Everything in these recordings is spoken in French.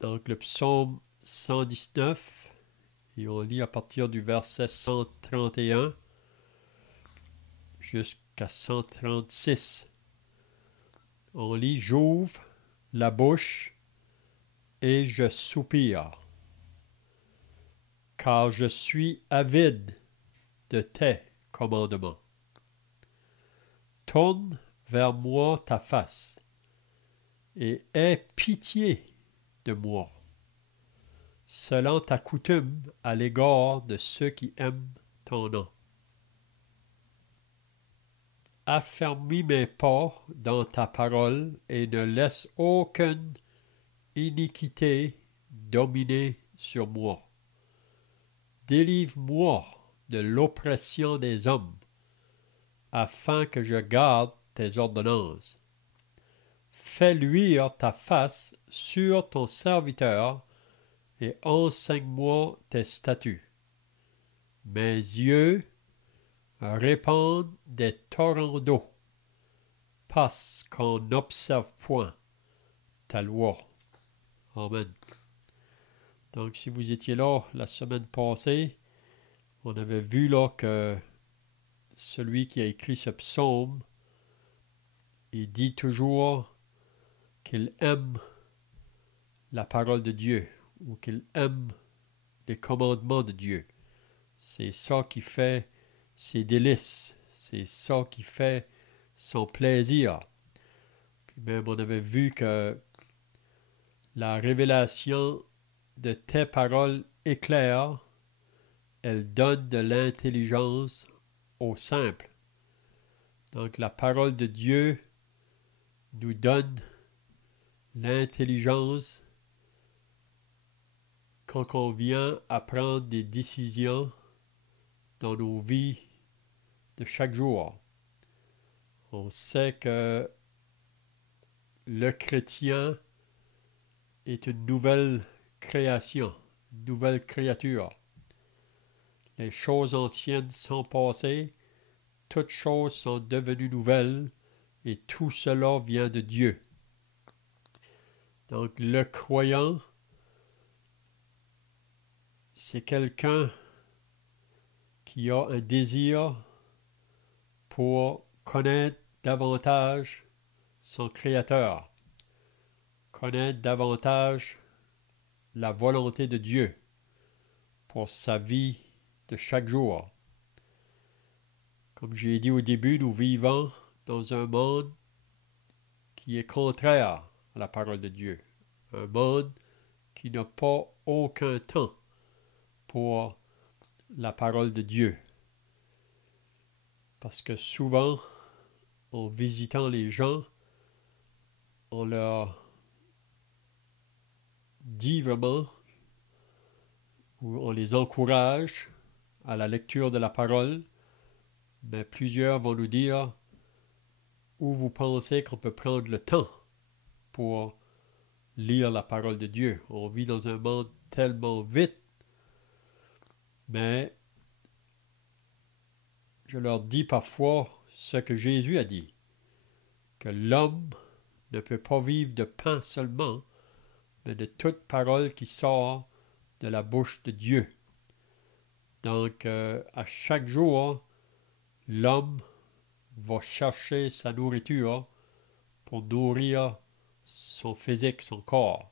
Donc le psaume 119, et on lit à partir du verset 131 jusqu'à 136. On lit: J'ouvre la bouche et je soupire, car je suis avide de tes commandements. Tourne vers moi ta face et aie pitié de moi, selon ta coutume à l'égard de ceux qui aiment ton nom. Affermis mes pas dans ta parole et ne laisse aucune iniquité dominer sur moi. Délivre-moi de l'oppression des hommes, afin que je garde tes ordonnances. Fais luire ta face sur ton serviteur et enseigne-moi tes statuts. Mes yeux répandent des torrents d'eau, parce qu'on n'observe point ta loi. Amen. Donc, si vous étiez là la semaine passée, on avait vu là que celui qui a écrit ce psaume, il dit toujours qu'il aime la parole de Dieu ou qu'il aime les commandements de Dieu. C'est ça qui fait ses délices, c'est ça qui fait son plaisir. Puis même on avait vu que la révélation de tes paroles éclaire, elle donne de l'intelligence aux simples. Donc la parole de Dieu nous donne l'intelligence quand on vient à prendre des décisions dans nos vies de chaque jour. On sait que le chrétien est une nouvelle création, une nouvelle créature. Les choses anciennes sont passées, toutes choses sont devenues nouvelles, et tout cela vient de Dieu. Donc le croyant, c'est quelqu'un qui a un désir pour connaître davantage son Créateur, connaître davantage la volonté de Dieu pour sa vie de chaque jour. Comme j'ai dit au début, nous vivons dans un monde qui est contraire à la parole de Dieu, un monde qui n'a pas aucun temps pour la parole de Dieu. Parce que souvent, en visitant les gens, on leur dit vraiment, ou on les encourage à la lecture de la parole, mais plusieurs vont nous dire où vous pensez qu'on peut prendre le temps pour lire la parole de Dieu. On vit dans un monde tellement vite, mais je leur dis parfois ce que Jésus a dit, que l'homme ne peut pas vivre de pain seulement, mais de toute parole qui sort de la bouche de Dieu. Donc, à chaque jour, l'homme va chercher sa nourriture pour nourrir son physique, son corps.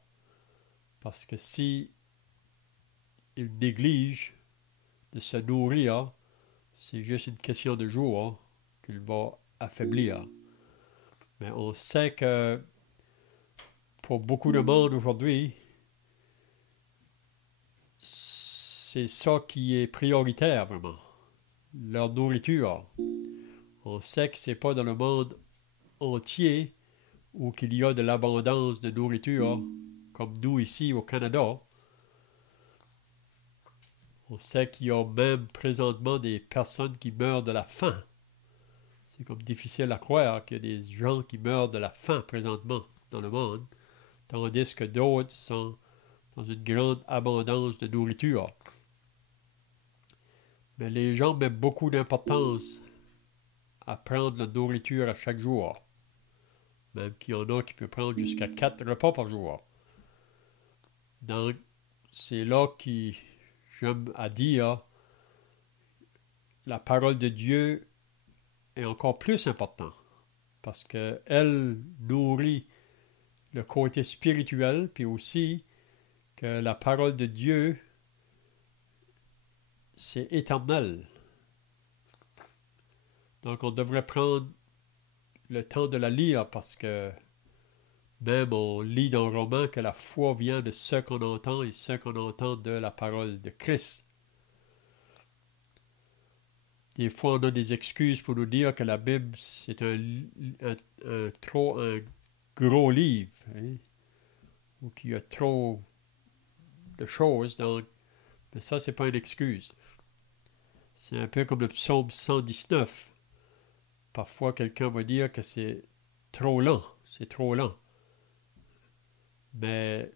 Parce que si il néglige de se nourrir, c'est juste une question de jour qu'il va affaiblir. Mais on sait que pour beaucoup de monde aujourd'hui, c'est ça qui est prioritaire vraiment, leur nourriture. On sait que c'est pas dans le monde entier où qu'il y a de l'abondance de nourriture, comme nous ici au Canada. On sait qu'il y a même présentement des personnes qui meurent de la faim. C'est comme difficile à croire qu'il y a des gens qui meurent de la faim présentement dans le monde, tandis que d'autres sont dans une grande abondance de nourriture. Mais les gens mettent beaucoup d'importance à prendre la nourriture à chaque jour. Même qu'il y en a qui peuvent prendre jusqu'à 4 repas par jour. Donc, c'est là que j'aime à dire la parole de Dieu est encore plus importante parce qu'elle nourrit le côté spirituel, puis aussi que la parole de Dieu, c'est éternel. Donc, on devrait prendre le temps de la lire parce que même on lit dans Romains que la foi vient de ce qu'on entend et ce qu'on entend de la parole de Christ. Des fois, on a des excuses pour nous dire que la Bible, c'est un gros livre, hein, ou qu'il y a trop de choses. Donc, mais ça, c'est pas une excuse. C'est un peu comme le psaume 119. Parfois, quelqu'un va dire que c'est trop lent. C'est trop lent. Mais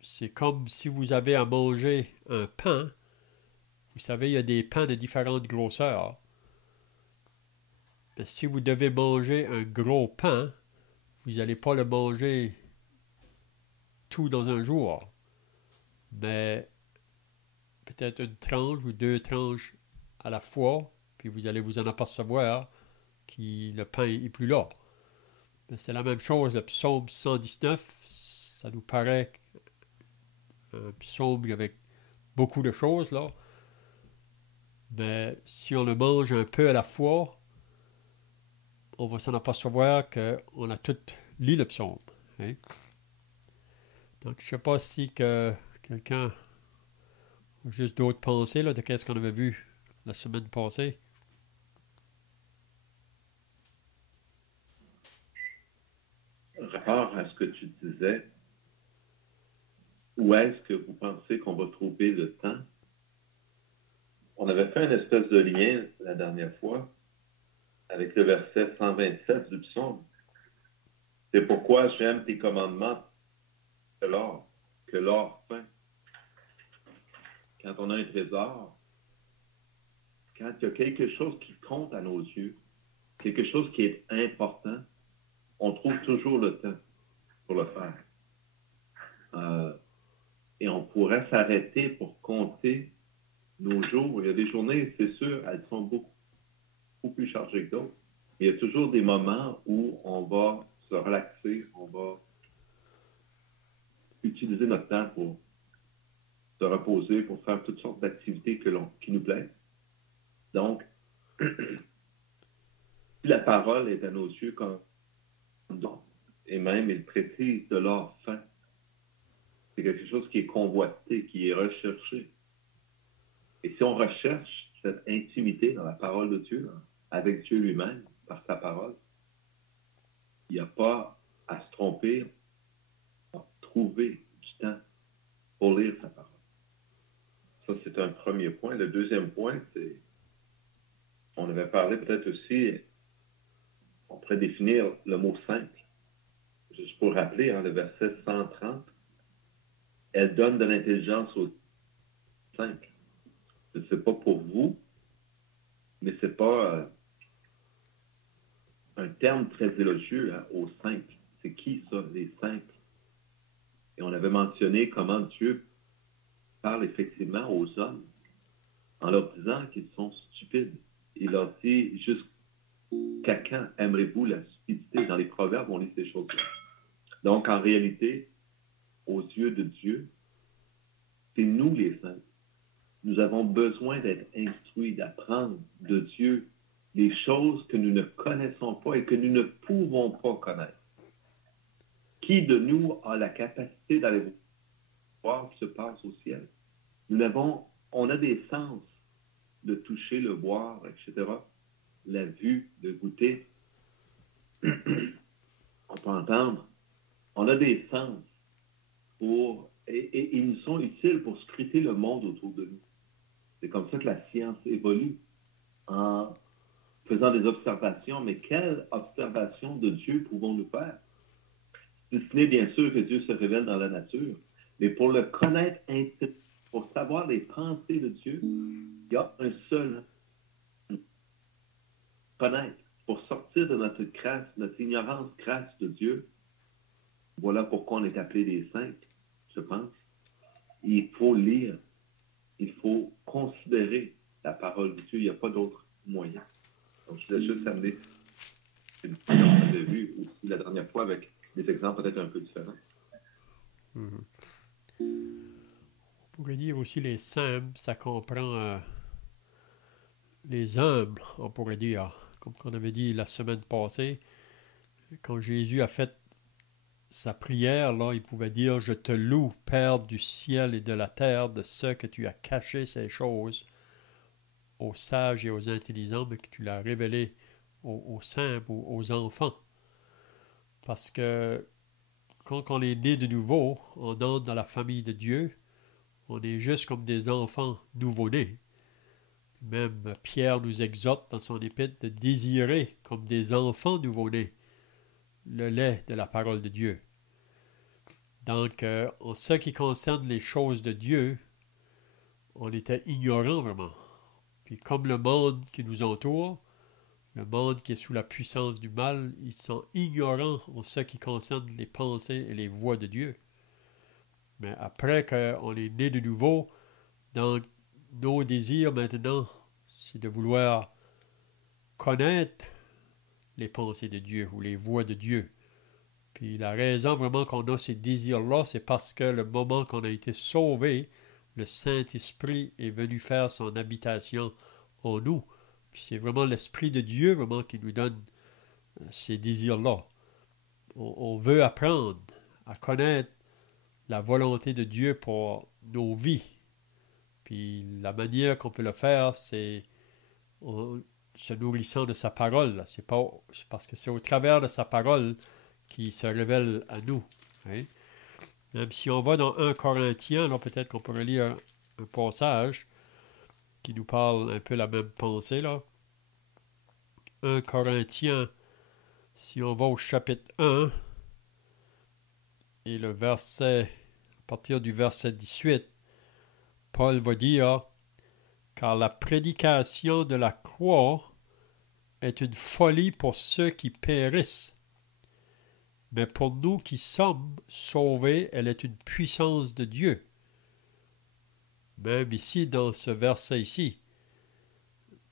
c'est comme si vous avez à manger un pain. Vous savez, il y a des pains de différentes grosseurs. Mais si vous devez manger un gros pain, vous n'allez pas le manger tout dans un jour. Mais peut-être une tranche ou deux tranches à la fois, puis vous allez vous en apercevoir que le pain est plus là. Mais c'est la même chose, le psaume 119, ça nous paraît un psaume avec beaucoup de choses là. Mais si on le mange un peu à la fois, on va s'en apercevoir qu'on a tout lu le psaume. Hein? Donc, je ne sais pas si quelqu'un a juste d'autres pensées là, de qu'est-ce qu'on avait vu la semaine passée. Rapport à ce que tu disais, où est-ce que vous pensez qu'on va trouver le temps? On avait fait une espèce de lien la dernière fois avec le verset 127 du psaume. C'est pourquoi j'aime tes commandements que l'or fin. Quand on a un trésor, quand il y a quelque chose qui compte à nos yeux, quelque chose qui est important, on trouve toujours le temps pour le faire. Et on pourrait s'arrêter pour compter nos jours. Il y a des journées, c'est sûr, elles sont beaucoup plus chargées que d'autres. Il y a toujours des moments où on va se relaxer, on va utiliser notre temps pour se reposer, pour faire toutes sortes d'activités qui nous plaisent. Donc, si la parole est à nos yeux comme don, et même il précise de l'or fin, c'est quelque chose qui est convoité, qui est recherché. Et si on recherche cette intimité dans la parole de Dieu, avec Dieu lui-même, par sa parole, il n'y a pas à se tromper, à trouver du temps pour lire sa parole. Ça, c'est un premier point. Le deuxième point, c'est, on avait parlé peut-être aussi, on pourrait définir le mot simple. Juste pour rappeler, le verset 130, elle donne de l'intelligence aux simples. Ce n'est pas pour vous, mais ce n'est pas un terme très élogieux aux simples. C'est qui ça, les simples? Et on avait mentionné comment Dieu parle effectivement aux hommes en leur disant qu'ils sont stupides. Il leur dit jusqu'à quand aimerez-vous la stupidité? Dans les proverbes, on lit ces choses-là. Donc, en réalité, aux yeux de Dieu, c'est nous les saints. Nous avons besoin d'être instruits, d'apprendre de Dieu les choses que nous ne connaissons pas et que nous ne pouvons pas connaître. Qui de nous a la capacité d'aller voir ce qui se passe au ciel? On a des sens de toucher, le boire, etc. La vue, de goûter. On peut entendre. On a des sens et ils nous sont utiles pour scruter le monde autour de nous. C'est comme ça que la science évolue, en faisant des observations. Mais quelles observations de Dieu pouvons-nous faire? Si ce n'est bien sûr que Dieu se révèle dans la nature, mais pour le connaître intimement, pour savoir les pensées de Dieu, il y a un seul connaître. Pour sortir de notre crasse, notre ignorance crasse de Dieu, voilà pourquoi on est appelé des saints, je pense. il faut lire, il faut considérer la parole de Dieu. Il n'y a pas d'autre moyen. Donc, je voulais juste amener une qu'on avait vue aussi la dernière fois avec des exemples peut-être un peu différents. On pourrait dire aussi les simples, ça comprend les humbles, on pourrait dire. Comme on avait dit la semaine passée, quand Jésus a fait sa prière, là, il pouvait dire « Je te loue, Père du ciel et de la terre, de ce que tu as caché ces choses aux sages et aux intelligents, mais que tu l'as révélé aux simples, aux enfants. » Parce que quand on est né de nouveau, on entre dans la famille de Dieu, on est juste comme des enfants nouveau-nés. Même Pierre nous exhorte dans son épître de désirer, comme des enfants nouveau-nés, le lait de la parole de Dieu. Donc, en ce qui concerne les choses de Dieu, on était ignorants vraiment. Puis comme le monde qui nous entoure, le monde qui est sous la puissance du mal, ils sont ignorants en ce qui concerne les pensées et les voies de Dieu. Mais après qu'on est né de nouveau, dans nos désirs maintenant, c'est de vouloir connaître les pensées de Dieu ou les voies de Dieu. Puis la raison vraiment qu'on a ces désirs-là, c'est parce que le moment qu'on a été sauvé, le Saint-Esprit est venu faire son habitation en nous. Puis c'est vraiment l'Esprit de Dieu vraiment qui nous donne ces désirs-là. On veut apprendre à connaître la volonté de Dieu pour nos vies. Puis la manière qu'on peut le faire, c'est en se nourrissant de sa parole. C'est parce que c'est au travers de sa parole qui se révèle à nous. Hein? Même si on va dans 1 Corinthiens, là peut-être qu'on pourrait lire un passage qui nous parle un peu la même pensée. Là. 1 Corinthiens, si on va au chapitre 1, et le verset, à partir du verset 18, Paul va dire « Car la prédication de la croix est une folie pour ceux qui périssent. Mais pour nous qui sommes sauvés, elle est une puissance de Dieu. » Même ici, dans ce verset ici,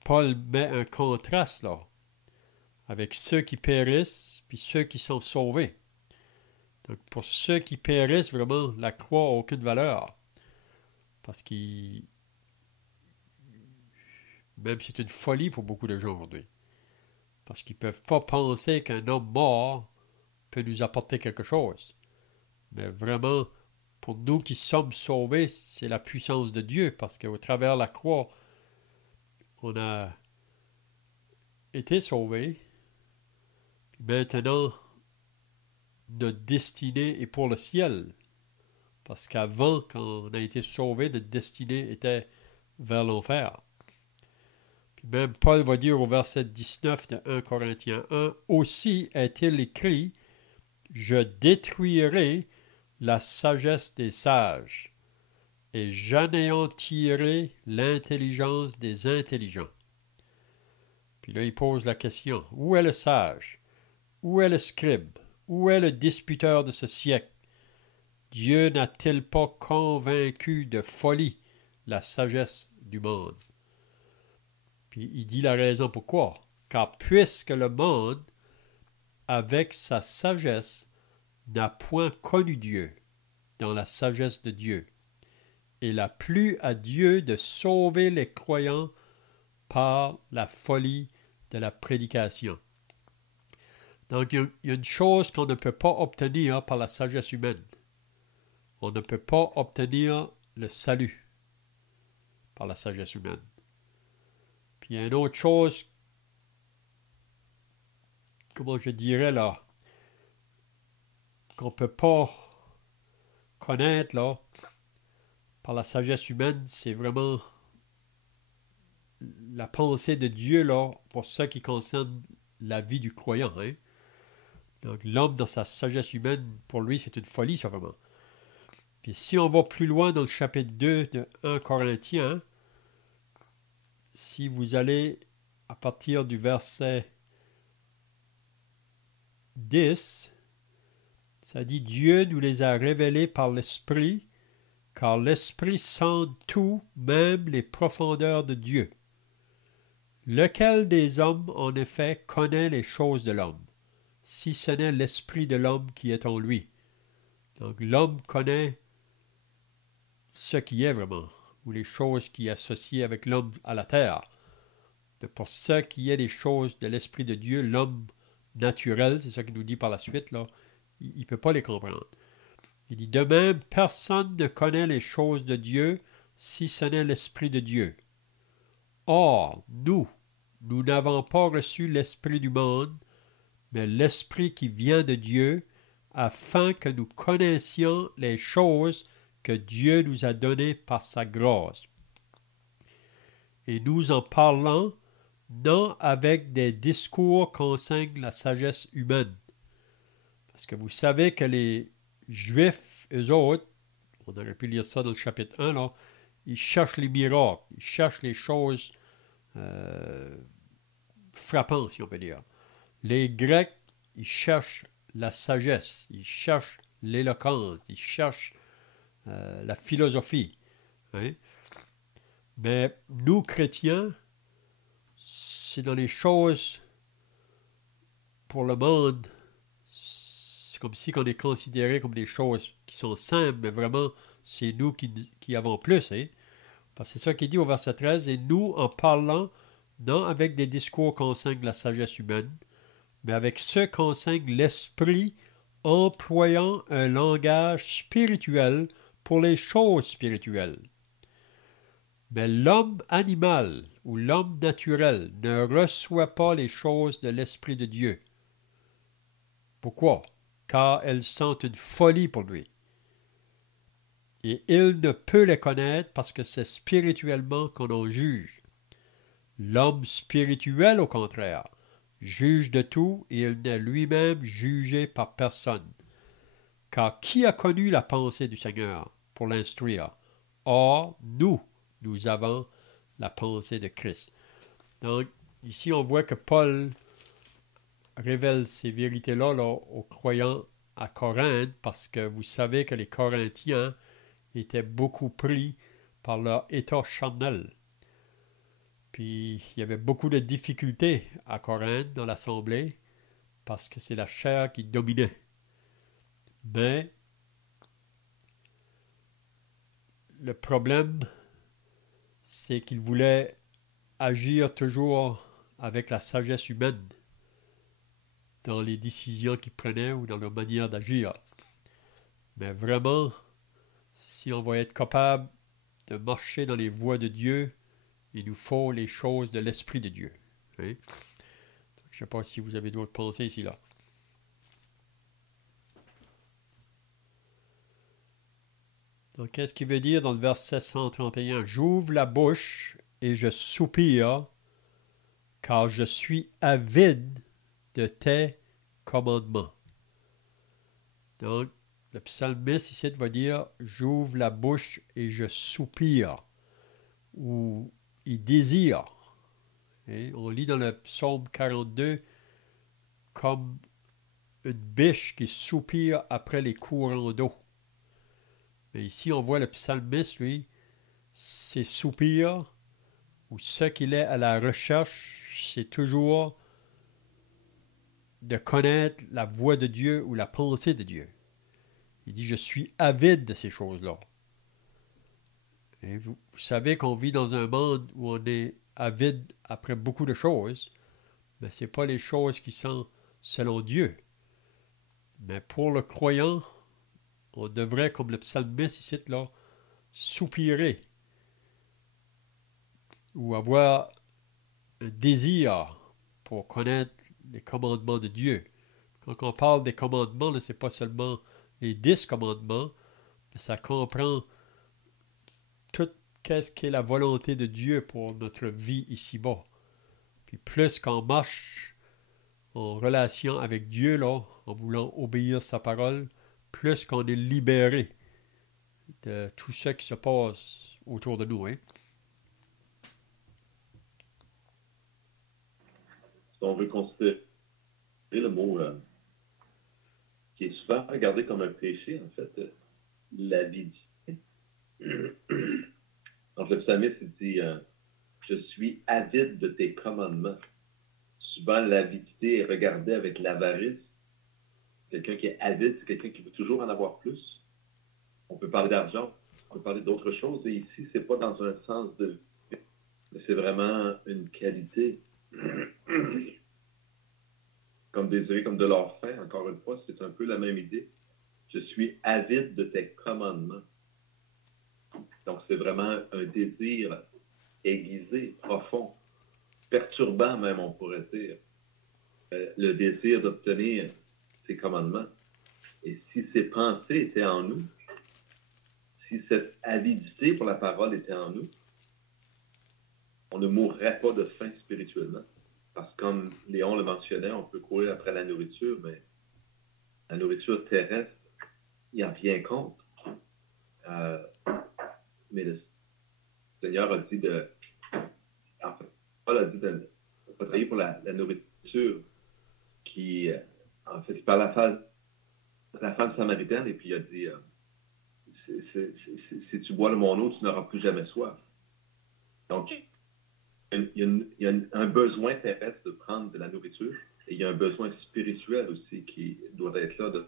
Paul met un contraste là, avec ceux qui périssent puis ceux qui sont sauvés. Donc pour ceux qui périssent, vraiment, la croix n'a aucune valeur. Parce que même c'est une folie pour beaucoup de gens aujourd'hui. Parce qu'ils ne peuvent pas penser qu'un homme mort peut nous apporter quelque chose. Mais vraiment, pour nous qui sommes sauvés, c'est la puissance de Dieu, parce qu'au travers de la croix, on a été sauvés. Maintenant, notre destinée est pour le ciel. Parce qu'avant, quand on a été sauvé, notre destinée était vers l'enfer. Puis même Paul va dire au verset 19 de 1 Corinthiens 1, « Aussi est-il écrit, je détruirai la sagesse des sages, et j'anéantirai l'intelligence des intelligents. » Puis là, il pose la question, où est le sage? Où est le scribe? Où est le disputeur de ce siècle? Dieu n'a-t-il pas convaincu de folie la sagesse du monde? Puis il dit la raison pourquoi. Car puisque le monde, avec sa sagesse, n'a point connu Dieu dans la sagesse de Dieu, il a plu à Dieu de sauver les croyants par la folie de la prédication. Donc il y a une chose qu'on ne peut pas obtenir par la sagesse humaine. On ne peut pas obtenir le salut par la sagesse humaine. Puis il y a une autre chose, comment je dirais là, qu'on ne peut pas connaître là, par la sagesse humaine, c'est vraiment la pensée de Dieu là, pour ce qui concerne la vie du croyant. Hein? Donc l'homme dans sa sagesse humaine, pour lui, c'est une folie, ça vraiment. Puis si on va plus loin dans le chapitre 2 de 1 Corinthiens, si vous allez à partir du verset 10, ça dit « Dieu nous les a révélés par l'Esprit, car l'Esprit sonde tout, même les profondeurs de Dieu. Lequel des hommes, en effet, connaît les choses de l'homme, si ce n'est l'Esprit de l'homme qui est en lui? Donc l'homme connaît ce qui est vraiment, ou les choses qui sont associées avec l'homme à la terre. Mais pour ce qui est des choses de l'Esprit de Dieu, l'homme naturel, c'est ça qu'il nous dit par la suite, là, il ne peut pas les comprendre. Il dit, de même, personne ne connaît les choses de Dieu si ce n'est l'Esprit de Dieu. Or, nous n'avons pas reçu l'Esprit du monde, mais l'Esprit qui vient de Dieu, afin que nous connaissions les choses que Dieu nous a données par sa grâce. Et nous en parlons non avec des discours qu'enseigne la sagesse humaine. Parce que vous savez que les Juifs, eux autres, on aurait pu lire ça dans le chapitre 1, là, ils cherchent les miracles, ils cherchent les choses frappantes, si on peut dire. Les Grecs, ils cherchent la sagesse, ils cherchent l'éloquence, ils cherchent la philosophie. Hein? Mais nous, chrétiens, c'est dans les choses pour le monde, c'est comme si on est considéré comme des choses qui sont simples, mais vraiment, c'est nous qui avons plus. Hein? Parce que c'est ça qu'il dit au verset 13, « Et nous, en parlant, non avec des discours qu'enseigne la sagesse humaine, mais avec ceux qu'enseigne l'Esprit, employant un langage spirituel pour les choses spirituelles. Mais l'homme animal ou l'homme naturel ne reçoit pas les choses de l'Esprit de Dieu. Pourquoi? Car elles sont une folie pour lui. Et il ne peut les connaître parce que c'est spirituellement qu'on en juge. L'homme spirituel, au contraire, juge de tout et il n'est lui-même jugé par personne. Car qui a connu la pensée du Seigneur pour l'instruire? Or, nous avons la pensée de Christ. Donc, ici, on voit que Paul révèle ces vérités-là là, aux croyants à Corinthe, parce que vous savez que les Corinthiens étaient beaucoup pris par leur état charnel. Puis, il y avait beaucoup de difficultés à Corinthe dans l'assemblée, parce que c'est la chair qui dominait. Mais le problème, c'est qu'ils voulaient agir toujours avec la sagesse humaine dans les décisions qu'ils prenaient ou dans leur manière d'agir. Mais vraiment, si on va être capable de marcher dans les voies de Dieu, il nous faut les choses de l'Esprit de Dieu. Hein? Je ne sais pas si vous avez d'autres pensées ici, là. Donc, qu'est-ce qu'il veut dire dans le verset 131? « J'ouvre la bouche et je soupire, car je suis avide de tes commandements. » Donc, le psalmiste ici va dire « J'ouvre la bouche et je soupire » ou « il désire ». Et on lit dans le psaume 42 comme une biche qui soupire après les courants d'eau. Mais ici, on voit le psalmiste, lui, ses soupirs, ou ce qu'il est à la recherche, c'est toujours de connaître la voix de Dieu ou la pensée de Dieu. Il dit, je suis avide de ces choses-là. Et vous savez qu'on vit dans un monde où on est avide après beaucoup de choses, mais ce n'est pas les choses qui sont selon Dieu. Mais pour le croyant, on devrait, comme le psalmiste ici, là, soupirer ou avoir un désir pour connaître les commandements de Dieu. Quand on parle des commandements, ce n'est pas seulement les 10 commandements, mais ça comprend tout ce qu'est la volonté de Dieu pour notre vie ici-bas. Puis plus qu'on marche en relation avec Dieu, là, en voulant obéir sa parole, plus qu'on est libéré de tout ce qui se passe autour de nous. Hein? Si on veut considérer le mot qui est souvent regardé comme un péché, en fait, l'avidité, Donc, le psalmiste dit je suis avide de tes commandements. Souvent, l'avidité est regardée avec l'avarice. Quelqu'un qui est avide, c'est quelqu'un qui veut toujours en avoir plus. On peut parler d'argent, on peut parler d'autres choses. Et ici, c'est pas dans un sens de... Mais c'est vraiment une qualité. Comme désirer, comme de l'or fin, encore une fois, c'est un peu la même idée. Je suis avide de tes commandements. Donc, c'est vraiment un désir aiguisé, profond, perturbant même, on pourrait dire. Le désir d'obtenir ces commandements. Et si ces pensées étaient en nous, si cette avidité pour la parole était en nous, on ne mourrait pas de faim spirituellement. Parce que comme Léon le mentionnait, on peut courir après la nourriture, mais la nourriture terrestre, il n'y a rien contre. Mais le Seigneur a dit de... En fait, Paul a dit de travailler pour la nourriture qui... en fait, il parle à la femme samaritaine et puis il a dit si tu bois de mon eau, tu n'auras plus jamais soif. Donc, il y a un besoin terrestre de prendre de la nourriture et il y a un besoin spirituel aussi qui doit être là de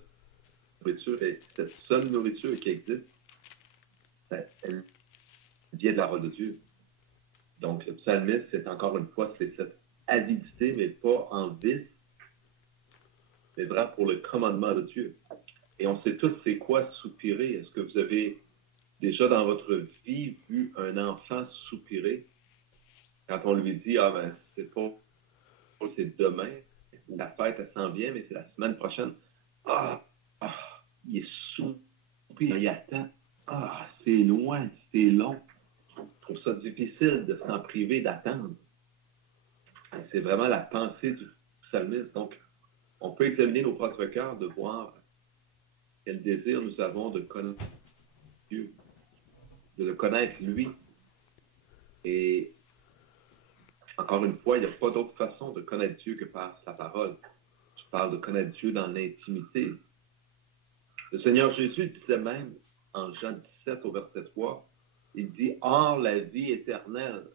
nourriture. Et cette seule nourriture qui existe, elle vient de la parole de Dieu. Donc, le psalmiste, c'est encore une fois, c'est cette avidité, mais pas en vice, mais vraiment pour le commandement de Dieu. Et on sait tous c'est quoi soupirer. Est-ce que vous avez déjà dans votre vie vu un enfant soupirer quand on lui dit ah ben c'est demain, la fête elle s'en vient, mais c'est la semaine prochaine. Il est soupir, il attend. C'est loin, c'est long. Je trouve ça difficile de s'en priver d'attendre. C'est vraiment la pensée du psalmiste. Donc, on peut examiner nos propres cœurs, de voir quel désir nous avons de connaître Dieu, de le connaître lui. Et encore une fois, il n'y a pas d'autre façon de connaître Dieu que par sa parole. Je parle de connaître Dieu dans l'intimité. Le Seigneur Jésus disait même, en Jean 17 au verset 3, il dit « Or, la vie éternelle,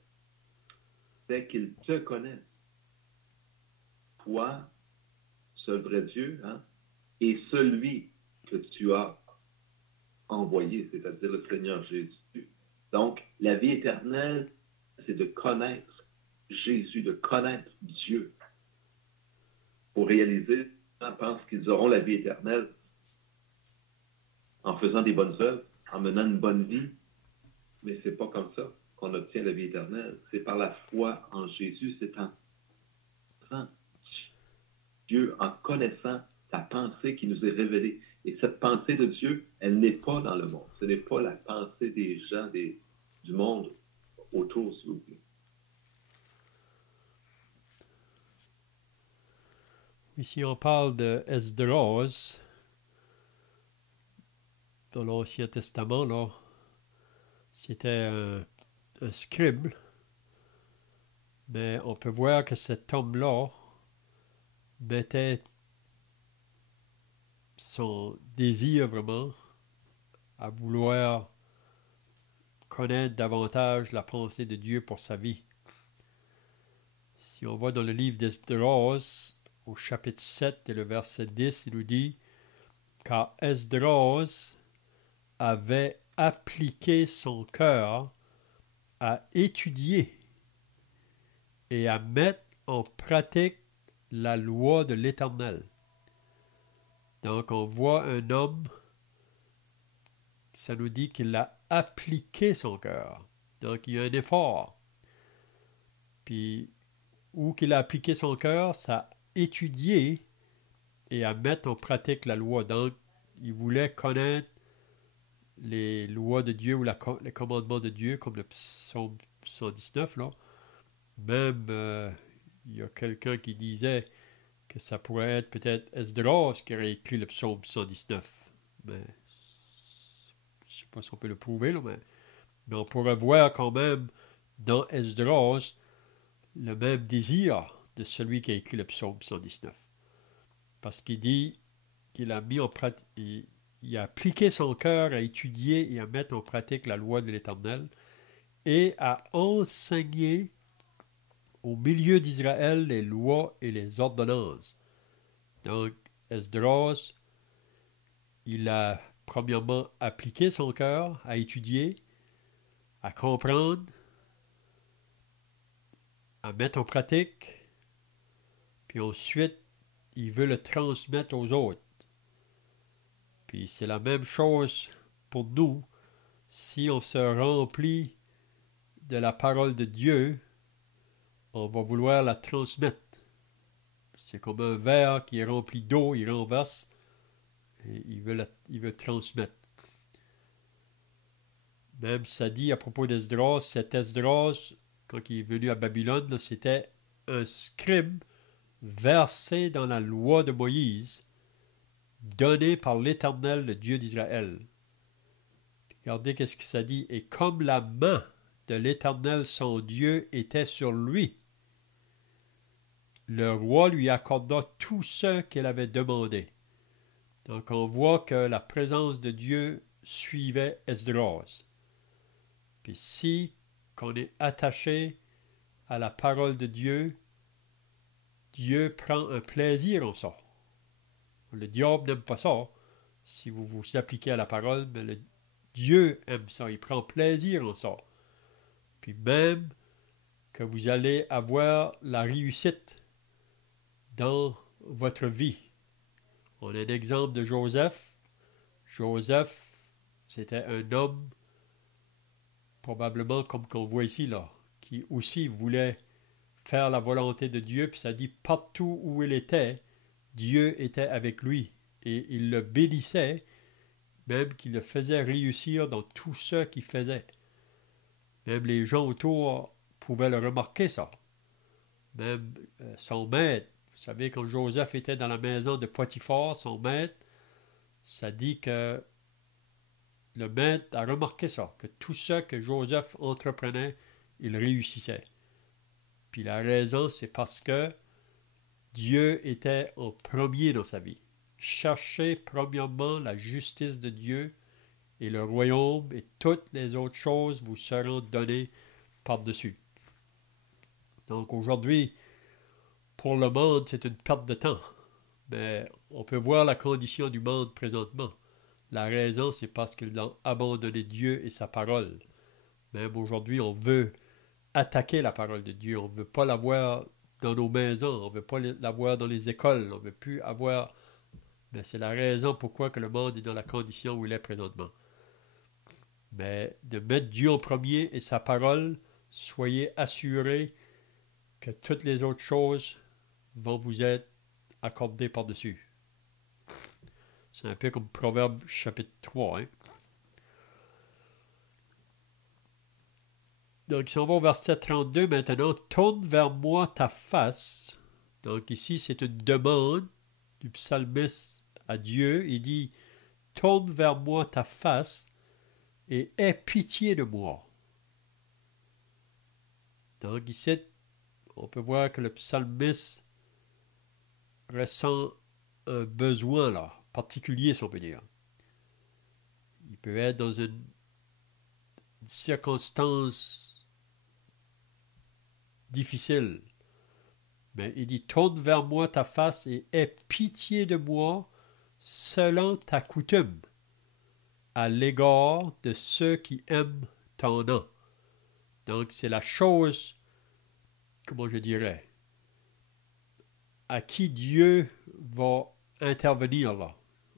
c'est qu'il te connaisse, toi, seul vrai Dieu, et celui que tu as envoyé, c'est-à-dire le Seigneur Jésus. » Donc, la vie éternelle, c'est de connaître Jésus, de connaître Dieu. Pour réaliser, les gens pensent qu'ils auront la vie éternelle en faisant des bonnes œuvres, en menant une bonne vie, mais c'est pas comme ça qu'on obtient la vie éternelle. C'est par la foi en Jésus, c'est en connaissant Dieu, en connaissant sa pensée qui nous est révélée. Et cette pensée de Dieu, elle n'est pas dans le monde. Ce n'est pas la pensée des gens du monde autour, s'il vous plaît. Ici, on parle de Esdras dans l'Ancien Testament. Là, c'était un scribe, mais on peut voir que cet homme-là mettait son désir vraiment à vouloir connaître davantage la pensée de Dieu pour sa vie. Si on va dans le livre d'Esdras, au chapitre 7 et le verset 10, il nous dit « Car Esdras avait appliqué son cœur à étudier et à mettre en pratique la loi de l'Éternel. » Donc on voit un homme, ça nous dit qu'il a appliqué son cœur. Donc il y a un effort. Puis où qu'il a appliqué son cœur, ça a étudié et à mettre en pratique la loi. Donc il voulait connaître les lois de Dieu ou les commandements de Dieu, comme le psaume 119. Là. Même, il y a quelqu'un qui disait que ça pourrait être peut-être Esdras qui aurait écrit le psaume 119. Mais je ne sais pas si on peut le prouver, là, mais on pourrait voir quand même dans Esdras le même désir de celui qui a écrit le psaume 119. Parce qu'il dit qu'il a mis en pratique, il a appliqué son cœur à étudier et à mettre en pratique la loi de l'Éternel et à enseigner au milieu d'Israël les lois et les ordonnances. Donc, Esdras, il a premièrement appliqué son cœur à étudier, à comprendre, à mettre en pratique, puis ensuite, il veut le transmettre aux autres. Puis c'est la même chose pour nous. Si on se remplit de la parole de Dieu, on va vouloir la transmettre. C'est comme un verre qui est rempli d'eau, il renverse et il veut transmettre. Même ça dit à propos d'Esdras, cet Esdras, quand il est venu à Babylone, c'était un scribe versé dans la loi de Moïse, donnée par l'Éternel, le Dieu d'Israël. Regardez qu'est-ce que ça dit. Et comme la main de l'Éternel, son Dieu, était sur lui, le roi lui accorda tout ce qu'il avait demandé. Donc on voit que la présence de Dieu suivait Esdras. Puis si qu'on est attaché à la parole de Dieu, Dieu prend un plaisir en ça. Le diable n'aime pas ça. Si vous vous appliquez à la parole, mais Dieu aime ça, il prend plaisir en ça. Puis même que vous allez avoir la réussite dans votre vie. On a un exemple de Joseph. Joseph, c'était un homme, probablement comme qu'on voit ici, là, qui aussi voulait faire la volonté de Dieu, puis ça dit partout où il était, Dieu était avec lui, et il le bénissait, même qu'il le faisait réussir dans tout ce qu'il faisait. Même les gens autour pouvaient le remarquer, ça. Même son maître, vous savez, quand Joseph était dans la maison de Potiphar, son maître, ça dit que le maître a remarqué ça, que tout ce que Joseph entreprenait, il réussissait. Puis la raison, c'est parce que Dieu était en premier dans sa vie. Cherchez premièrement la justice de Dieu et le royaume, et toutes les autres choses vous seront données par-dessus. Donc aujourd'hui, pour le monde, c'est une perte de temps. Mais on peut voir la condition du monde présentement. La raison, c'est parce qu'ils ont abandonné Dieu et sa parole. Même aujourd'hui, on veut attaquer la parole de Dieu. On ne veut pas l'avoir dans nos maisons. On ne veut pas l'avoir dans les écoles. On ne veut plus avoir... Mais c'est la raison pourquoi que le monde est dans la condition où il est présentement. Mais de mettre Dieu en premier et sa parole, soyez assurés que toutes les autres choses vont vous être accordées par-dessus. C'est un peu comme Proverbe chapitre 3. Hein? Donc, si on va au verset 32 maintenant, tourne vers moi ta face. Donc, ici, c'est une demande du psalmiste à Dieu. Il dit, tourne vers moi ta face et aie pitié de moi. Donc, ici, on peut voir que le psalmiste ressent un besoin là, particulier, si on peut dire. Il peut être dans une circonstance difficile. Mais il dit, tourne vers moi ta face et aie pitié de moi selon ta coutume, à l'égard de ceux qui aiment ton nom. Donc c'est la chose, comment je dirais, à qui Dieu va intervenir là.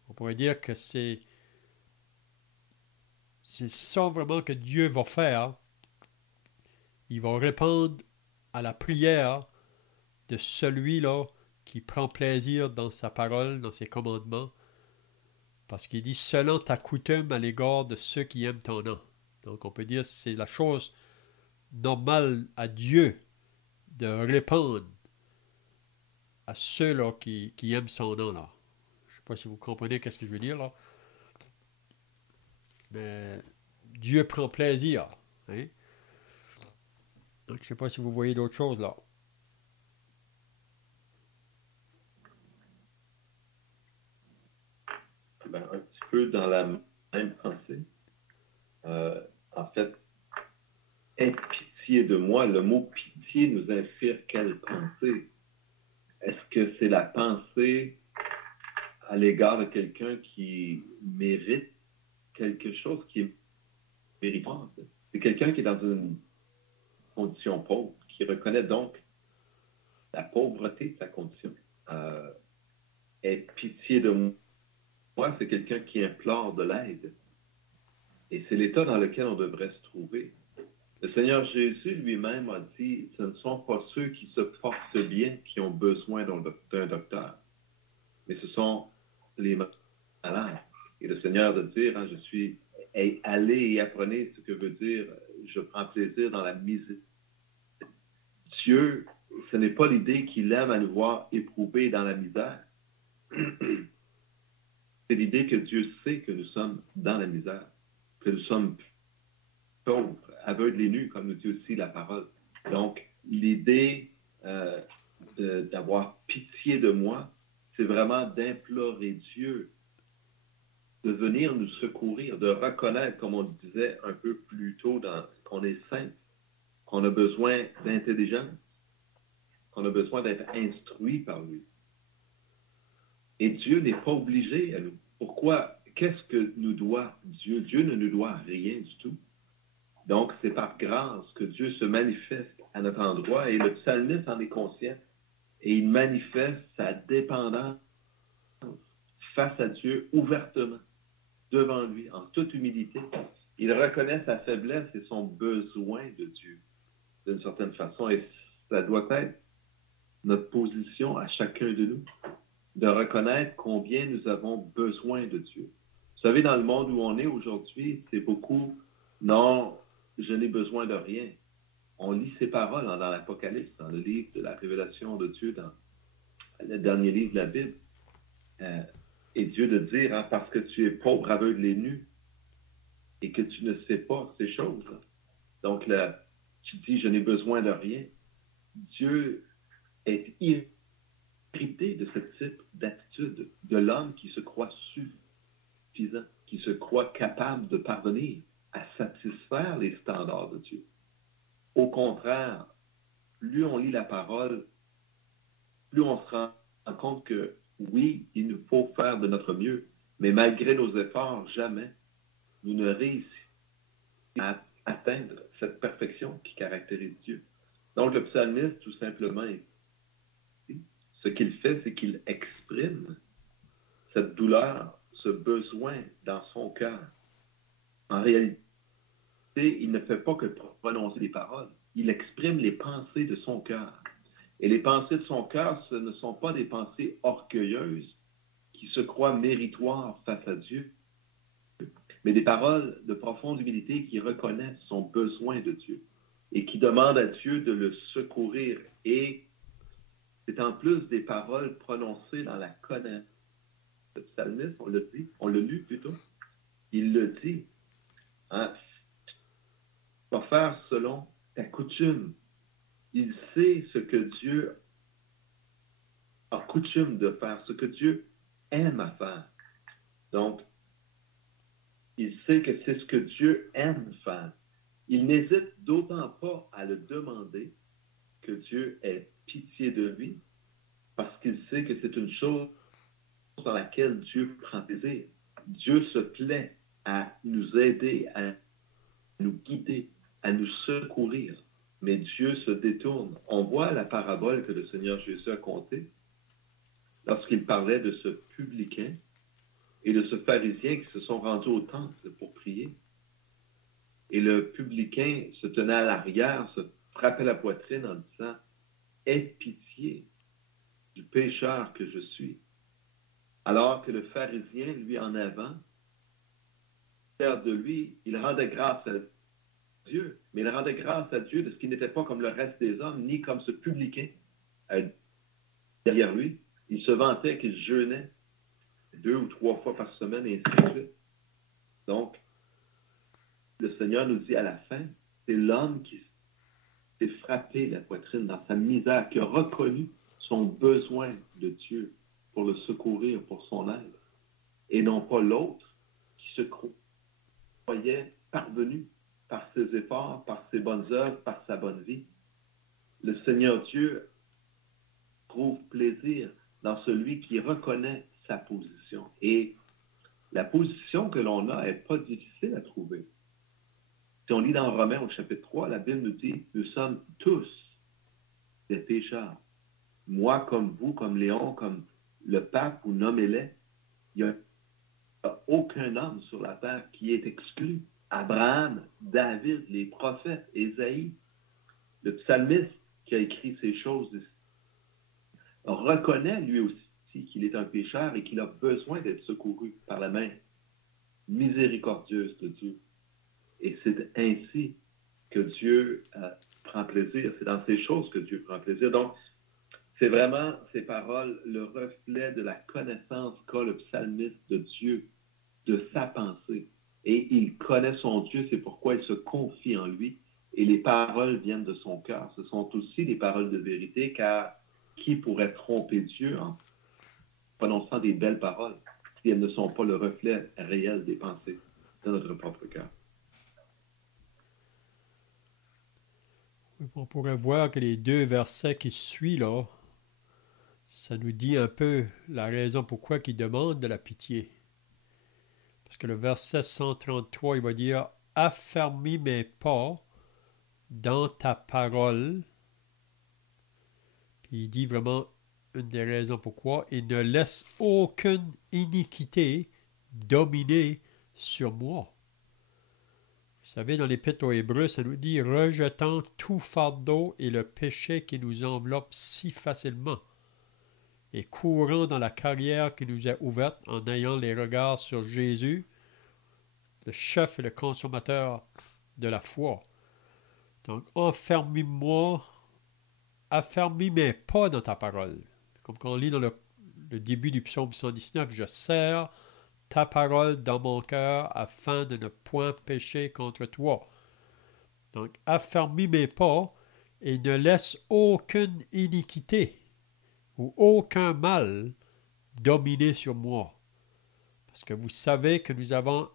On pourrait dire que c'est ça vraiment que Dieu va faire. Il va répondre à la prière de celui-là qui prend plaisir dans sa parole, dans ses commandements, parce qu'il dit selon ta coutume à l'égard de ceux qui aiment ton nom. Donc on peut dire que c'est la chose normale à Dieu de répondre à ceux-là qui aiment son nom là. Je ne sais pas si vous comprenez ce que je veux dire là. Mais Dieu prend plaisir. Hein? Donc je ne sais pas si vous voyez d'autres choses là. Ben, un petit peu dans la même pensée. En fait, aie pitié de moi. Le mot pitié nous inspire quelle pensée? Est-ce que c'est la pensée à l'égard de quelqu'un qui mérite quelque chose qui est méritant? C'est quelqu'un qui est dans une condition pauvre, qui reconnaît donc la pauvreté de sa condition. Aie pitié de moi, c'est quelqu'un qui implore de l'aide. Et c'est l'état dans lequel on devrait se trouver. Le Seigneur Jésus lui-même a dit, ce ne sont pas ceux qui se portent bien qui ont besoin d'un docteur, mais ce sont les malades. Et le Seigneur de dire, je suis allez et apprenez ce que veut dire, je prends plaisir dans la misère. Dieu, ce n'est pas l'idée qu'il aime à nous voir éprouver dans la misère. C'est l'idée que Dieu sait que nous sommes dans la misère, que nous sommes pauvres, aveugles et nus, comme nous dit aussi la parole. Donc, l'idée d'avoir pitié de moi, c'est vraiment d'implorer Dieu de venir nous secourir, de reconnaître, comme on disait un peu plus tôt, qu'on est saint, qu'on a besoin d'intelligence, qu'on a besoin d'être instruit par lui. Et Dieu n'est pas obligé à nous. Pourquoi? Qu'est-ce que nous doit Dieu? Dieu ne nous doit rien du tout. Donc, c'est par grâce que Dieu se manifeste à notre endroit et le psalmiste en est conscient et il manifeste sa dépendance face à Dieu ouvertement, devant lui, en toute humilité. Il reconnaît sa faiblesse et son besoin de Dieu, d'une certaine façon. Et ça doit être notre position à chacun de nous, de reconnaître combien nous avons besoin de Dieu. Vous savez, dans le monde où on est aujourd'hui, c'est beaucoup « non, je n'ai besoin de rien ». On lit ces paroles dans l'Apocalypse, dans le livre de la révélation de Dieu, dans le dernier livre de la Bible. Et Dieu de dire, parce que tu es pauvre, aveugle et nu, et que tu ne sais pas ces choses. Donc là, tu dis, je n'ai besoin de rien. Dieu est irrité de ce type d'attitude de l'homme qui se croit suffisant, qui se croit capable de parvenir à satisfaire les standards de Dieu. Au contraire, plus on lit la parole, plus on se rend compte que oui, il nous faut faire de notre mieux, mais malgré nos efforts, jamais nous ne réussissons à atteindre cette perfection qui caractérise Dieu. Donc le psalmiste, tout simplement, ce qu'il fait, c'est qu'il exprime cette douleur, ce besoin dans son cœur. En réalité, il ne fait pas que prononcer des paroles, il exprime les pensées de son cœur. Et les pensées de son cœur, ce ne sont pas des pensées orgueilleuses qui se croient méritoires face à Dieu, mais des paroles de profonde humilité qui reconnaissent son besoin de Dieu et qui demandent à Dieu de le secourir. Et c'est en plus des paroles prononcées dans la connaissance. Le psalmiste, on l'a lu plutôt, il le dit, va faire selon ta coutume. Il sait ce que Dieu a coutume de faire, ce que Dieu aime à faire. Donc, il sait que c'est ce que Dieu aime faire. Il n'hésite d'autant pas à le demander que Dieu ait pitié de lui, parce qu'il sait que c'est une chose dans laquelle Dieu prend plaisir. Dieu se plaît à nous aider, à nous guider, à nous secourir. Mais Dieu se détourne. On voit la parabole que le Seigneur Jésus a contée lorsqu'il parlait de ce publicain et de ce pharisien qui se sont rendus au temple pour prier. Et le publicain se tenait à l'arrière, se frappait la poitrine en disant « Aie pitié du pécheur que je suis ». Alors que le pharisien, lui en avant, fier de lui, il rendait grâce à Dieu, mais il rendait grâce à Dieu de ce qu'il n'était pas comme le reste des hommes, ni comme ce publicain derrière lui. Il se vantait qu'il jeûnait 2 ou 3 fois par semaine et ainsi de suite. Donc, le Seigneur nous dit à la fin, c'est l'homme qui s'est frappé la poitrine dans sa misère, qui a reconnu son besoin de Dieu pour le secourir, pour son aide, et non pas l'autre se croyait parvenu par ses efforts, par ses bonnes œuvres, par sa bonne vie. Le Seigneur Dieu trouve plaisir dans celui qui reconnaît sa position. Et la position que l'on a n'est pas difficile à trouver. Si on lit dans Romains au chapitre 3, la Bible nous dit, nous sommes tous des pécheurs. Moi comme vous, comme Léon, comme le pape ou nommez-les, il n'y a aucun homme sur la terre qui est exclu. Abraham, David, les prophètes, Ésaïe, le psalmiste qui a écrit ces choses reconnaît lui aussi qu'il est un pécheur et qu'il a besoin d'être secouru par la main miséricordieuse de Dieu. Et c'est ainsi que Dieu prend plaisir. C'est dans ces choses que Dieu prend plaisir. Donc, c'est vraiment ces paroles le reflet de la connaissance qu'a le psalmiste de Dieu, de sa pensée. Et il connaît son Dieu, c'est pourquoi il se confie en lui. Et les paroles viennent de son cœur. Ce sont aussi des paroles de vérité, car qui pourrait tromper Dieu en prononçant des belles paroles si elles ne sont pas le reflet réel des pensées de notre propre cœur? On pourrait voir que les deux versets qui suivent là, ça nous dit un peu la raison pourquoi il demande de la pitié. Parce que le verset 133, il va dire « Affermis mes pas dans ta parole ». Puis il dit vraiment une des raisons pourquoi « Et ne laisse aucune iniquité dominer sur moi ». Vous savez, dans l'Épître aux Hébreux, ça nous dit « Rejetant tout fardeau et le péché qui nous enveloppe si facilement, et courant dans la carrière qui nous est ouverte en ayant les regards sur Jésus, le chef et le consommateur de la foi. » Donc, affermis mes pas dans ta parole. Comme quand on lit dans le début du psaume 119, « Je serre ta parole dans mon cœur afin de ne point pécher contre toi. » Donc, affermis mes pas et ne laisse aucune iniquité ou aucun mal dominer sur moi. Parce que vous savez que nous avons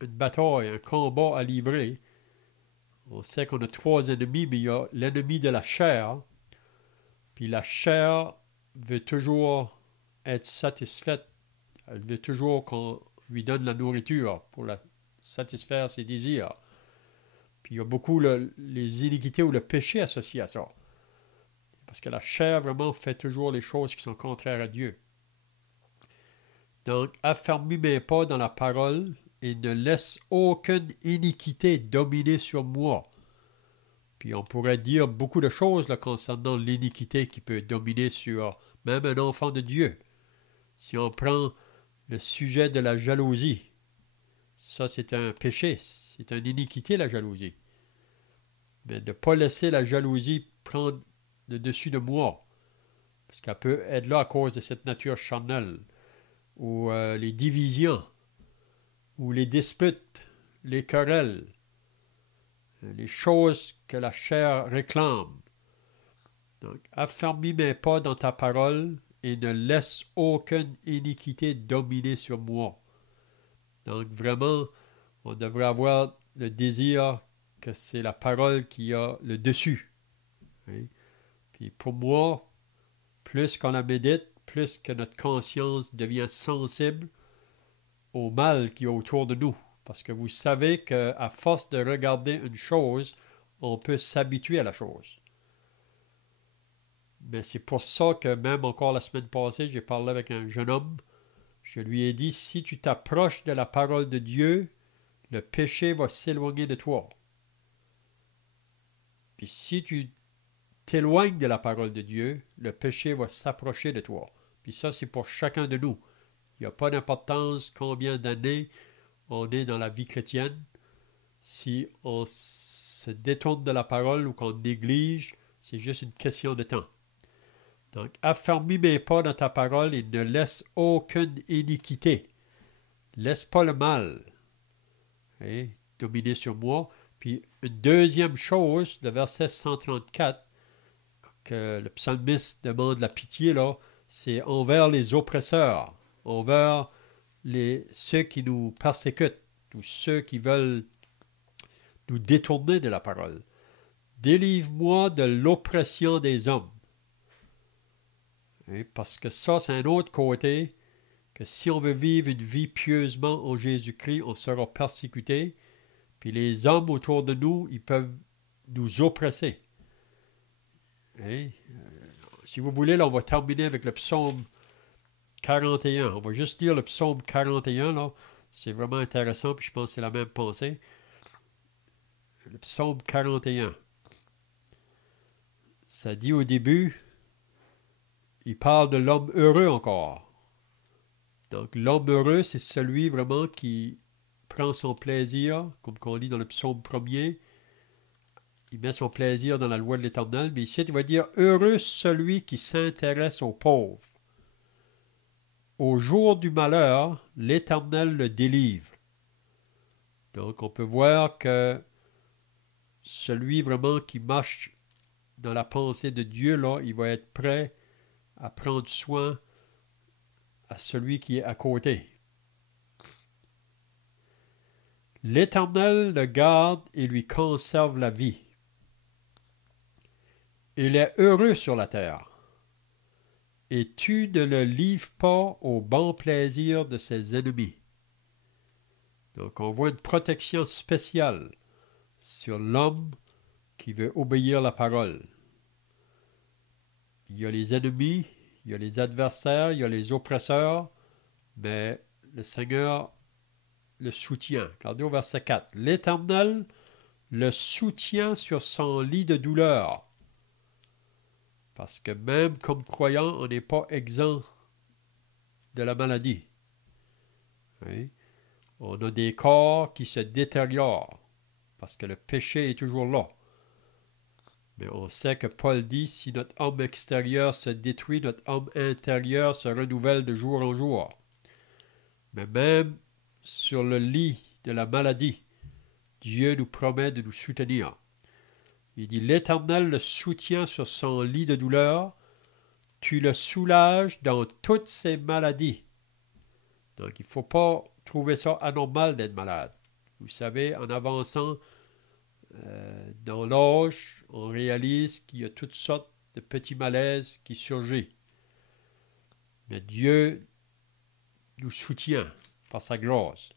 une bataille, un combat à livrer. On sait qu'on a 3 ennemis, mais il y a l'ennemi de la chair. Puis la chair veut toujours être satisfaite. Elle veut toujours qu'on lui donne la nourriture pour satisfaire ses désirs. Puis il y a beaucoup les iniquités ou le péché associé à ça. Parce que la chair vraiment fait toujours les choses qui sont contraires à Dieu. Donc, affermis mes pas dans la parole et ne laisse aucune iniquité dominer sur moi. Puis on pourrait dire beaucoup de choses là, concernant l'iniquité qui peut dominer sur même un enfant de Dieu. Si on prend le sujet de la jalousie, ça c'est un péché, c'est une iniquité la jalousie. Mais de ne pas laisser la jalousie prendre le dessus de moi, parce qu'elle peut être là à cause de cette nature charnelle, ou les divisions, ou les disputes, les querelles, les choses que la chair réclame. Donc, affermis mes pas dans ta parole et ne laisse aucune iniquité dominer sur moi. Donc, vraiment, on devrait avoir le désir que c'est la parole qui a le dessus. Hein? Puis pour moi, plus qu'on la médite, plus que notre conscience devient sensible au mal qui est autour de nous. Parce que vous savez qu'à force de regarder une chose, on peut s'habituer à la chose. Mais c'est pour ça que même encore la semaine passée, j'ai parlé avec un jeune homme. Je lui ai dit, si tu t'approches de la parole de Dieu, le péché va s'éloigner de toi. Puis si tu t'éloignes de la parole de Dieu, le péché va s'approcher de toi. Puis ça, c'est pour chacun de nous. Il n'y a pas d'importance combien d'années on est dans la vie chrétienne. Si on se détourne de la parole ou qu'on néglige, c'est juste une question de temps. Donc, affermis mes pas dans ta parole et ne laisse aucune iniquité. Laisse pas le mal dominer sur moi. Puis, une deuxième chose, le verset 134, que le psalmiste demande la pitié, là, c'est envers les oppresseurs, envers ceux qui nous persécutent ou ceux qui veulent nous détourner de la parole. Délivre-moi de l'oppression des hommes. Et parce que ça, c'est un autre côté, que si on veut vivre une vie pieusement en Jésus-Christ, on sera persécuté, puis les hommes autour de nous, ils peuvent nous oppresser. Et, si vous voulez, là, on va terminer avec le psaume 41. On va juste lire le psaume 41, là. C'est vraiment intéressant, puis je pense que c'est la même pensée. Le psaume 41. Ça dit au début, il parle de l'homme heureux encore. Donc, l'homme heureux, c'est celui vraiment qui prend son plaisir, comme on lit dans le psaume 1er. Il met son plaisir dans la loi de l'Éternel, mais ici, il va dire « Heureux celui qui s'intéresse aux pauvres. Au jour du malheur, l'Éternel le délivre. » Donc, on peut voir que celui vraiment qui marche dans la pensée de Dieu, là, il va être prêt à prendre soin à celui qui est à côté. L'Éternel le garde et lui conserve la vie. Il est heureux sur la terre, et tu ne le livres pas au bon plaisir de ses ennemis. Donc on voit une protection spéciale sur l'homme qui veut obéir la parole. Il y a les ennemis, il y a les adversaires, il y a les oppresseurs, mais le Seigneur le soutient. Regardez au verset 4. L'Éternel le soutient sur son lit de douleur. Parce que même comme croyant, on n'est pas exempt de la maladie. Oui? On a des corps qui se détériorent parce que le péché est toujours là. Mais on sait que Paul dit, si notre homme extérieur se détruit, notre homme intérieur se renouvelle de jour en jour. Mais même sur le lit de la maladie, Dieu nous promet de nous soutenir. Il dit, l'Éternel le soutient sur son lit de douleur, tu le soulages dans toutes ses maladies. Donc, il ne faut pas trouver ça anormal d'être malade. Vous savez, en avançant dans l'âge, on réalise qu'il y a toutes sortes de petits malaises qui surgissent. Mais Dieu nous soutient par sa grâce.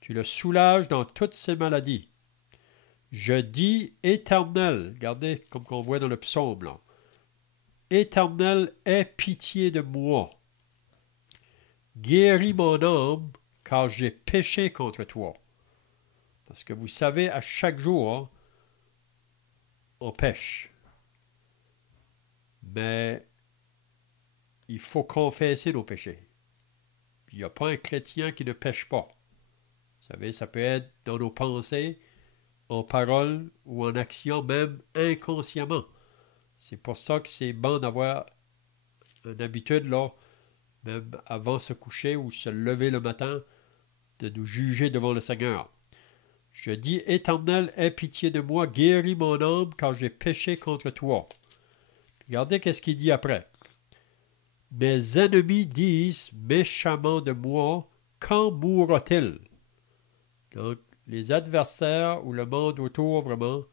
Tu le soulages dans toutes ses maladies. Je dis Éternel, regardez comme qu'on voit dans le psaume là. Éternel, aie pitié de moi. Guéris mon âme, car j'ai péché contre toi. Parce que vous savez, à chaque jour, on pêche. Mais il faut confesser nos péchés. Il n'y a pas un chrétien qui ne pêche pas. Vous savez, ça peut être dans nos pensées, en parole ou en action, même inconsciemment. C'est pour ça que c'est bon d'avoir une habitude, là, même avant de se coucher ou se lever le matin, de nous juger devant le Seigneur. Je dis, Éternel, aie pitié de moi, guéris mon âme, car j'ai péché contre toi. Regardez qu'est-ce qu'il dit après. Mes ennemis disent méchamment de moi, quand mourra-t-il? Donc, les adversaires ou le monde autour, vraiment,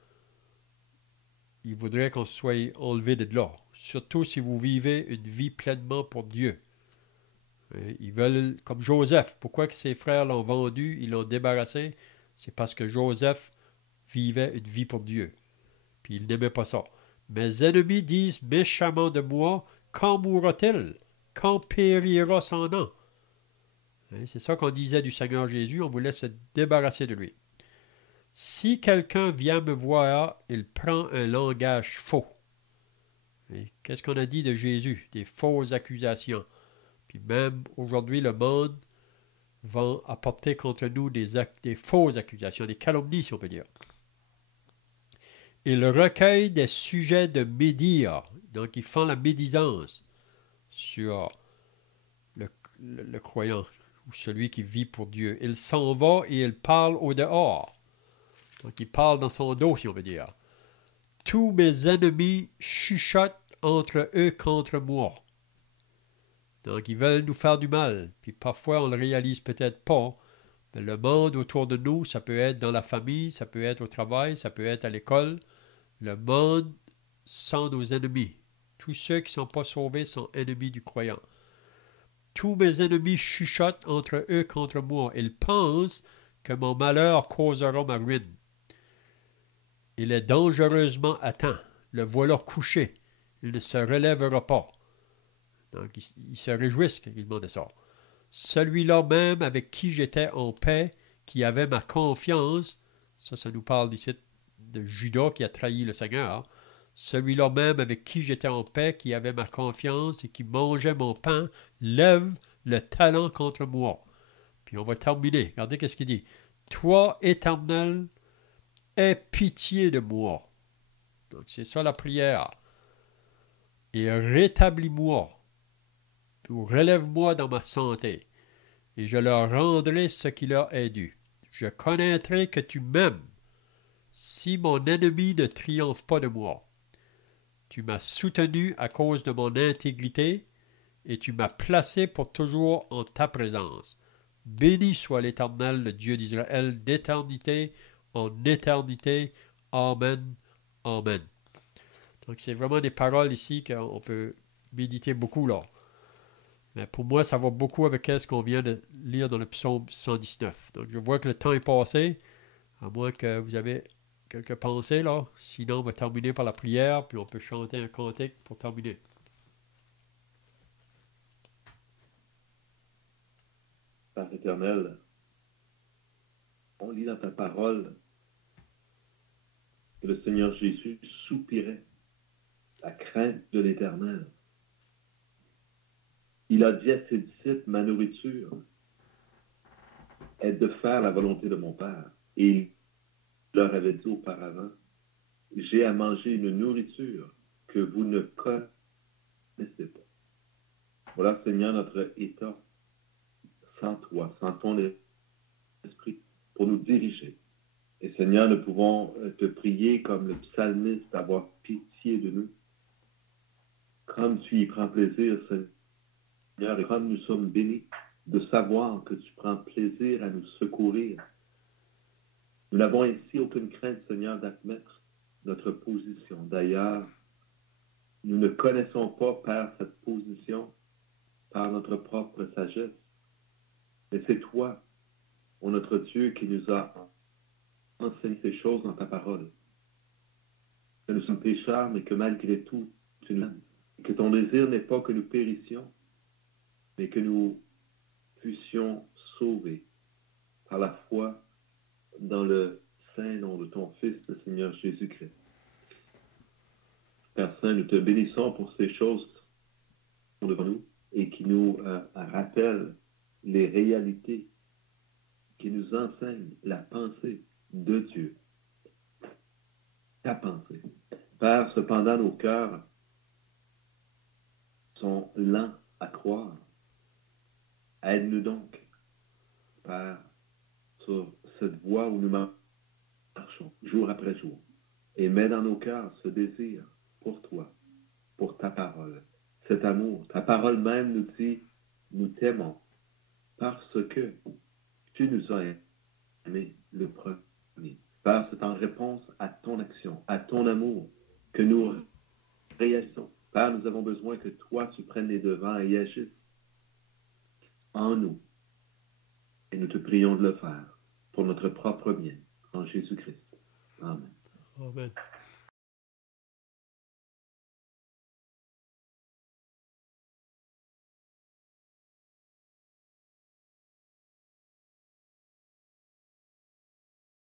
ils voudraient qu'on soit enlevé de là. Surtout si vous vivez une vie pleinement pour Dieu. Ils veulent, comme Joseph, pourquoi que ses frères l'ont vendu, ils l'ont débarrassé? C'est parce que Joseph vivait une vie pour Dieu. Puis il n'aimait pas ça. Mes ennemis disent méchamment de moi, quand mourra-t-il? Quand périra son nom? C'est ça qu'on disait du Seigneur Jésus, on voulait se débarrasser de lui. Si quelqu'un vient me voir, il prend un langage faux. Qu'est-ce qu'on a dit de Jésus? Des fausses accusations. Puis même aujourd'hui, le monde va apporter contre nous des fausses accusations, des calomnies, si on peut dire. Il recueille des sujets de médire. Donc, ils font la médisance sur le croyant ou celui qui vit pour Dieu. Il s'en va et il parle au dehors. Donc, il parle dans son dos, si on veut dire. Tous mes ennemis chuchotent entre eux contre moi. Donc, ils veulent nous faire du mal. Puis parfois, on ne le réalise peut-être pas. Mais le monde autour de nous, ça peut être dans la famille, ça peut être au travail, ça peut être à l'école. Le monde sont nos ennemis. Tous ceux qui ne sont pas sauvés sont ennemis du croyant. Tous mes ennemis chuchotent entre eux contre moi. Ils pensent que mon malheur causera ma ruine. Il est dangereusement atteint. Le voilà couché. Il ne se relèvera pas. Donc, ils se réjouissent quand ils demandent ça. Celui-là même avec qui j'étais en paix, qui avait ma confiance, ça nous parle ici de Judas qui a trahi le Seigneur, celui-là même avec qui j'étais en paix, qui avait ma confiance et qui mangeait mon pain, lève le talon contre moi. Puis on va terminer. Regardez qu'est-ce qu'il dit. Toi, Éternel, aie pitié de moi. Donc c'est ça la prière. Et rétablis-moi, ou relève-moi dans ma santé, et je leur rendrai ce qui leur est dû. Je connaîtrai que tu m'aimes, si mon ennemi ne triomphe pas de moi. Tu m'as soutenu à cause de mon intégrité, et tu m'as placé pour toujours en ta présence. Béni soit l'Éternel, le Dieu d'Israël, d'éternité en éternité. Amen. Amen. Donc c'est vraiment des paroles ici qu'on peut méditer beaucoup là. Mais pour moi, ça va beaucoup avec ce qu'on vient de lire dans le psaume 119. Donc je vois que le temps est passé, à moins que vous avez quelques pensées là. Sinon, on va terminer par la prière, puis on peut chanter un cantique pour terminer. Père éternel, on lit dans ta parole que le Seigneur Jésus soupirait la crainte de l'Éternel. Il a dit à ses disciples, ma nourriture est de faire la volonté de mon Père. Et il leur avait dit auparavant, j'ai à manger une nourriture que vous ne connaissez pas. Voilà, Seigneur, notre état sans toi, sans ton esprit, pour nous diriger. Et Seigneur, nous pouvons te prier comme le psalmiste, d'avoir pitié de nous. Comme tu y prends plaisir, Seigneur, et comme nous sommes bénis de savoir que tu prends plaisir à nous secourir. Nous n'avons ainsi aucune crainte, Seigneur, d'admettre notre position. D'ailleurs, nous ne connaissons pas, Père, cette position par notre propre sagesse. Mais c'est toi, ô notre Dieu, qui nous a enseigné ces choses dans ta parole. Que nous sommes pécheurs, mais que malgré tout, tu nous aimes. Et que ton désir n'est pas que nous périssions, mais que nous puissions sauver par la foi dans le saint nom de ton Fils, le Seigneur Jésus-Christ. Père Saint, nous te bénissons pour ces choses qui sont devant nous et qui nous rappellent les réalités, qui nous enseignent la pensée de Dieu. Ta pensée. Père, cependant, nos cœurs sont lents à croire. Aide-nous donc, Père, sur cette voie où nous marchons, jour après jour, et mets dans nos cœurs ce désir pour toi, pour ta parole, cet amour. Ta parole même nous dit, nous t'aimons, parce que tu nous as aimés le premier. Père, c'est en réponse à ton action, à ton amour, que nous réagissons. Père, nous avons besoin que toi, tu prennes les devants et agisses en nous. Et nous te prions de le faire pour notre propre bien, en Jésus-Christ. Amen. Amen.